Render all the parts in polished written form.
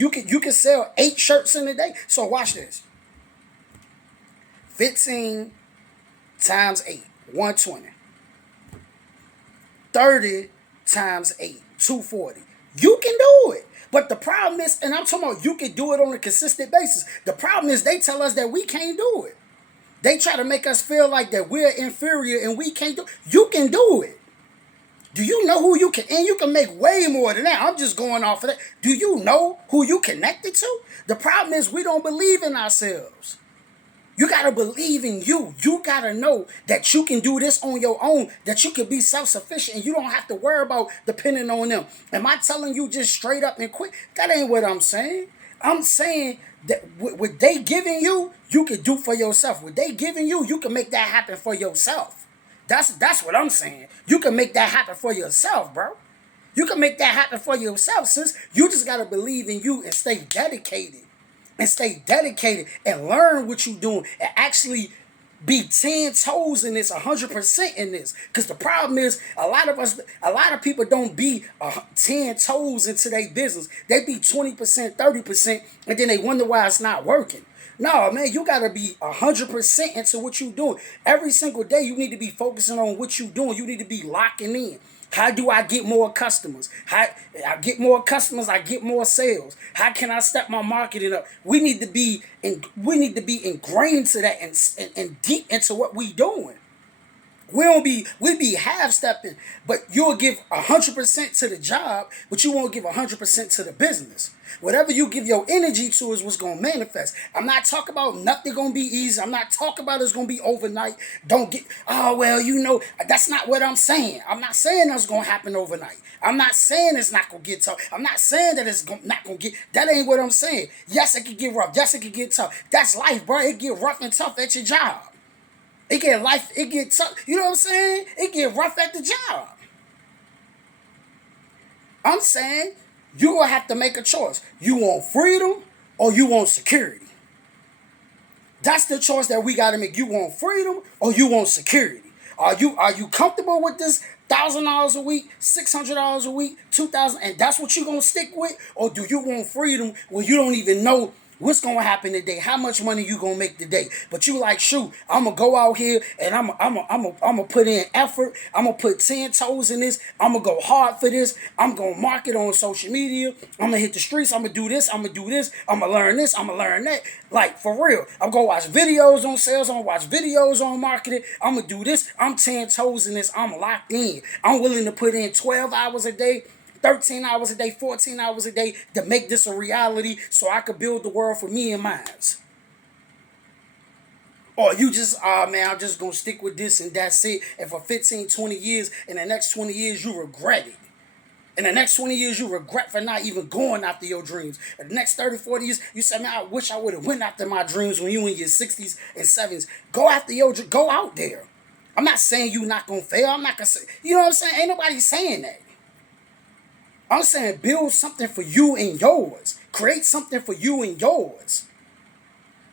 You can sell 8 shirts in a day. So watch this. 15 times 8, 120. 30 times 8, 240. You can do it. But the problem is, and I'm talking about you can do it on a consistent basis. The problem is they tell us that we can't do it. They try to make us feel like that we're inferior and we can't do it. You can do it. Do you know who you can, and you can make way more than that. I'm just going off of that. Do you know who you connected to? The problem is we don't believe in ourselves. You got to believe in you. You got to know that you can do this on your own, that you can be self-sufficient and you don't have to worry about depending on them. Am I telling you just straight up and quit? That ain't what I'm saying. I'm saying that what they giving you, you can do for yourself. What they giving you, you can make that happen for yourself. That's what I'm saying. You can make that happen for yourself, bro. You can make that happen for yourself, sis. You just got to believe in you and stay dedicated. And stay dedicated and learn what you're doing and actually be 10 toes in this, 100% in this. Because the problem is a lot of people don't be 10 toes into their business. They be 20%, 30%, and then they wonder why it's not working. No, man, you got to be 100% into what you're doing. Every single day, you need to be focusing on what you're doing. You need to be locking in. How do I get more customers? How I get more customers, I get more sales. How can I step my marketing up? We need to be ingrained to that and deep into what we doing. We be half stepping, but you'll give 100% to the job, but you won't give 100% to the business. Whatever you give your energy to is what's gonna manifest. I'm not talking about nothing gonna be easy. I'm not talking about it's gonna be overnight. Don't get that's not what I'm saying. I'm not saying that's gonna happen overnight. I'm not saying it's not gonna get tough. I'm not saying that not gonna get. That ain't what I'm saying. Yes, it can get rough. Yes, it can get tough. That's life, bro. It get rough and tough at your job. It get tough. You know what I'm saying? It get rough at the job. I'm saying you gonna have to make a choice. You want freedom or you want security. That's the choice that we gotta make. You want freedom or you want security. Are you comfortable with this $1,000 a week, $600 a week, 2,000, and that's what you gonna stick with? Or do you want freedom where you don't even know what's gonna happen today? How much money you gonna make today? But you like, shoot, I'm gonna go out here and I'm gonna put in effort. I'm gonna put 10 toes in this. I'm gonna go hard for this. I'm gonna market on social media. I'm gonna hit the streets. I'm gonna do this. I'm gonna do this. I'm gonna learn this. I'm gonna learn that. Like, for real. I'm gonna watch videos on sales. I'm gonna watch videos on marketing. I'm gonna do this. I'm 10 toes in this. I'm locked in. I'm willing to put in 12 hours a day, 13 hours a day, 14 hours a day to make this a reality so I could build the world for me and mine. Or you just, man, I'm just going to stick with this and that's it. And for 15, 20 years, in the next 20 years, you regret it. In the next 20 years, you regret for not even going after your dreams. In the next 30, 40 years, you say, man, I wish I would have went after my dreams when you in your 60s and 70s. Go after your dreams. Go out there. I'm not saying you not going to fail. I'm not going to say, you know what I'm saying? Ain't nobody saying that. I'm saying build something for you and yours. Create something for you and yours.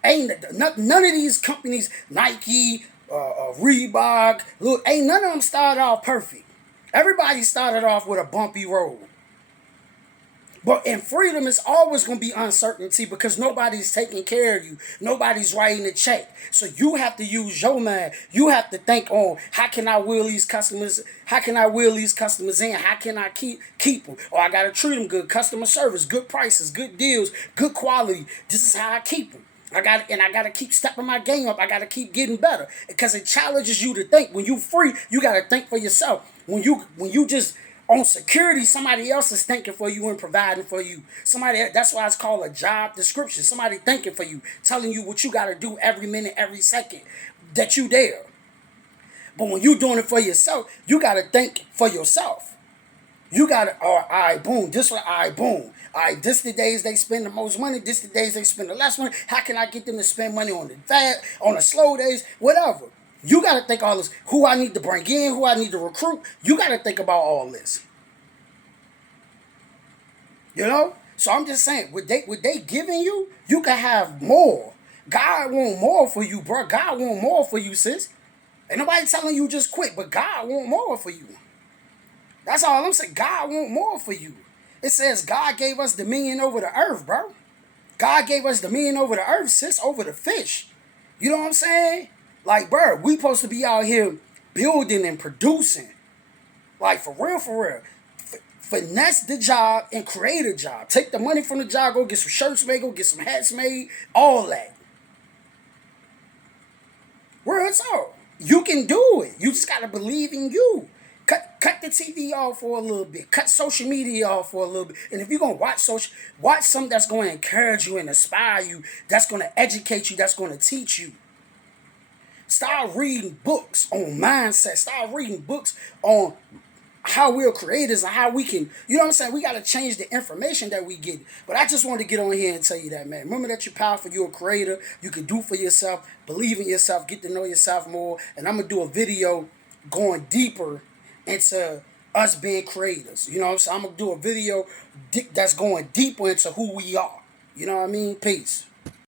Ain't none of these companies, Nike, Reebok, look, ain't none of them started off perfect. Everybody started off with a bumpy road. But in freedom, it's always going to be uncertainty because nobody's taking care of you. Nobody's writing a check. So you have to use your mind. You have to think on how can I wheel these customers? How can I wheel these customers in? How can I keep them? Or I got to treat them good. Customer service, good prices, good deals, good quality. This is how I keep them. I got to keep stepping my game up. I got to keep getting better because it challenges you to think. When you free, you got to think for yourself. When you just on security, somebody else is thinking for you and providing for you. That's why it's called a job description. Somebody thinking for you, telling you what you got to do every minute, every second that you there. But when you doing it for yourself, you got to think for yourself. You got to, all right, boom, this one, all right, boom. All right, this the days they spend the most money. This the days they spend the less money. How can I get them to spend money on the slow days, whatever. You got to think all this. Who I need to bring in, who I need to recruit. You got to think about all this. You know? So I'm just saying, what they giving you, you can have more. God want more for you, bro. God want more for you, sis. Ain't nobody telling you just quit, but God want more for you. That's all I'm saying. God want more for you. It says God gave us dominion over the earth, bro. God gave us dominion over the earth, sis, over the fish. You know what I'm saying? Like, bro, we supposed to be out here building and producing. Like, for real, for real. Finesse the job and create a job. Take the money from the job, go get some shirts made, go get some hats made, all that. Real talk. You can do it. You just gotta believe in you. Cut the TV off for a little bit. Cut social media off for a little bit. And if you're gonna watch something that's gonna encourage you and inspire you, that's gonna educate you, that's gonna teach you. Start reading books on mindset. Start reading books on how we're creators and how we can, you know what I'm saying? We got to change the information that we get. But I just wanted to get on here and tell you that, man. Remember that you're powerful, you're a creator, you can do for yourself, believe in yourself, get to know yourself more. And I'm going to do a video going deeper into us being creators. You know what I'm saying? I'm going to do a video that's going deeper into who we are. You know what I mean? Peace.